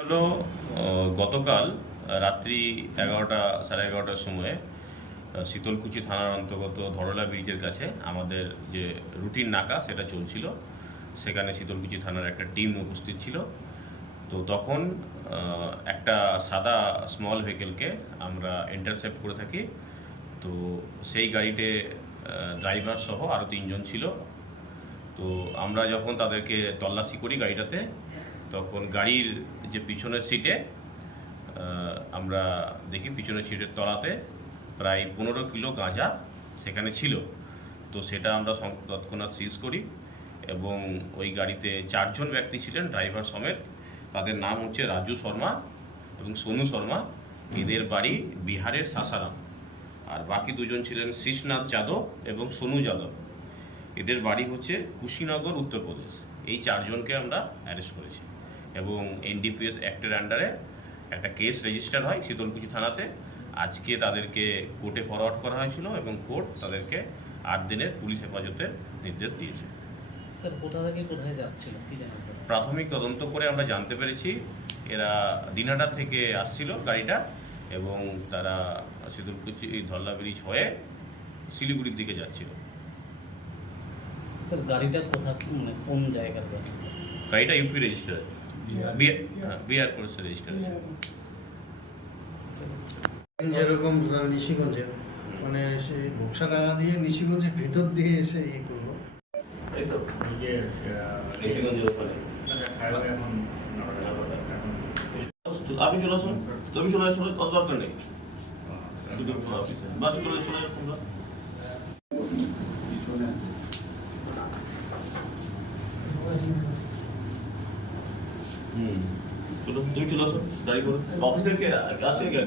হলো গতকাল রাত্রি এগারোটা, সাড়ে এগারোটার সময়ে শীতলকুচি থানার অন্তর্গত ধরলা ব্রিজের কাছে আমাদের যে রুটিন নাকা, সেটা চলছিল। সেখানে শীতলকুচি থানার একটা টিম উপস্থিত ছিল। তো তখন একটা সাদা স্মল ভেহিকেলকে আমরা ইন্টারসেপ্ট করে থাকি। তো সেই গাড়িতে ড্রাইভার সহ আরও তিনজন ছিল। তো আমরা যখন তাদেরকে তল্লাশি করি গাড়িটাতে, তখন গাড়ির যে পিছনের সিটে আমরা দেখি পিছনের সিটের তলাতে প্রায় পনেরো কিলো গাঁজা সেখানে ছিল। তো সেটা আমরা তৎক্ষণাৎ সিজ করি এবং ওই গাড়িতে চারজন ব্যক্তি ছিলেন ড্রাইভার সমেত। তাদের নাম হচ্ছে রাজু শর্মা এবং সোনু শর্মা। এদের বাড়ি বিহারের সাসারাম। আর বাকি দুজন ছিলেন শীষনাথ যাদব এবং সোনু যাদব। এদের বাড়ি হচ্ছে কুশিনগর উত্তরপ্রদেশ এই চারজনকে আমরা অ্যারেস্ট করেছি। এবং এনডিপিএস অ্যাক্টের আন্ডারে একটা কেস রেজিস্টার হয় শীতলকুচি থানাতে। আজকে তাদেরকে কোর্টে ফরওয়ার্ড করা হয়েছিল এবং কোর্ট তাদেরকে আট দিনের পুলিশ হেফাজতের নির্দেশ দিয়েছে। স্যার কোথা থেকে কোথায় যাচ্ছিল? কি জানেন প্রাথমিক তদন্ত করে আমরা জানতে পেরেছি এরা দিনহাটা থেকে আসছিল গাড়িটা এবং তারা শীতলকুচি ধল্লা ব্রিজ হয়ে শিলিগুড়ির দিকে যাচ্ছিল। স্যার গাড়িটা কোথা মানে কোন জায়গার গাড়ি গাড়িটা ইউপি রেজিস্টার আছে। বিহার হ্যাঁ পুলিশের রেজিস্টার আছে। যেরকম নিশিগঞ্জে মানে সেই বক্সাডাঙ্গা দিয়ে নিশিগঞ্জের ভেতর দিয়ে এসে ইয়ে করব এই তো? ঋষিগঞ্জের ওখানে। আপনি চলে আসুন। তুমি চলে আসুন কত দরকার নেই। বাস চলে চলে আসুন হুম। চলো তুমি চলে আসো করো। অফিসের কে আছে কে?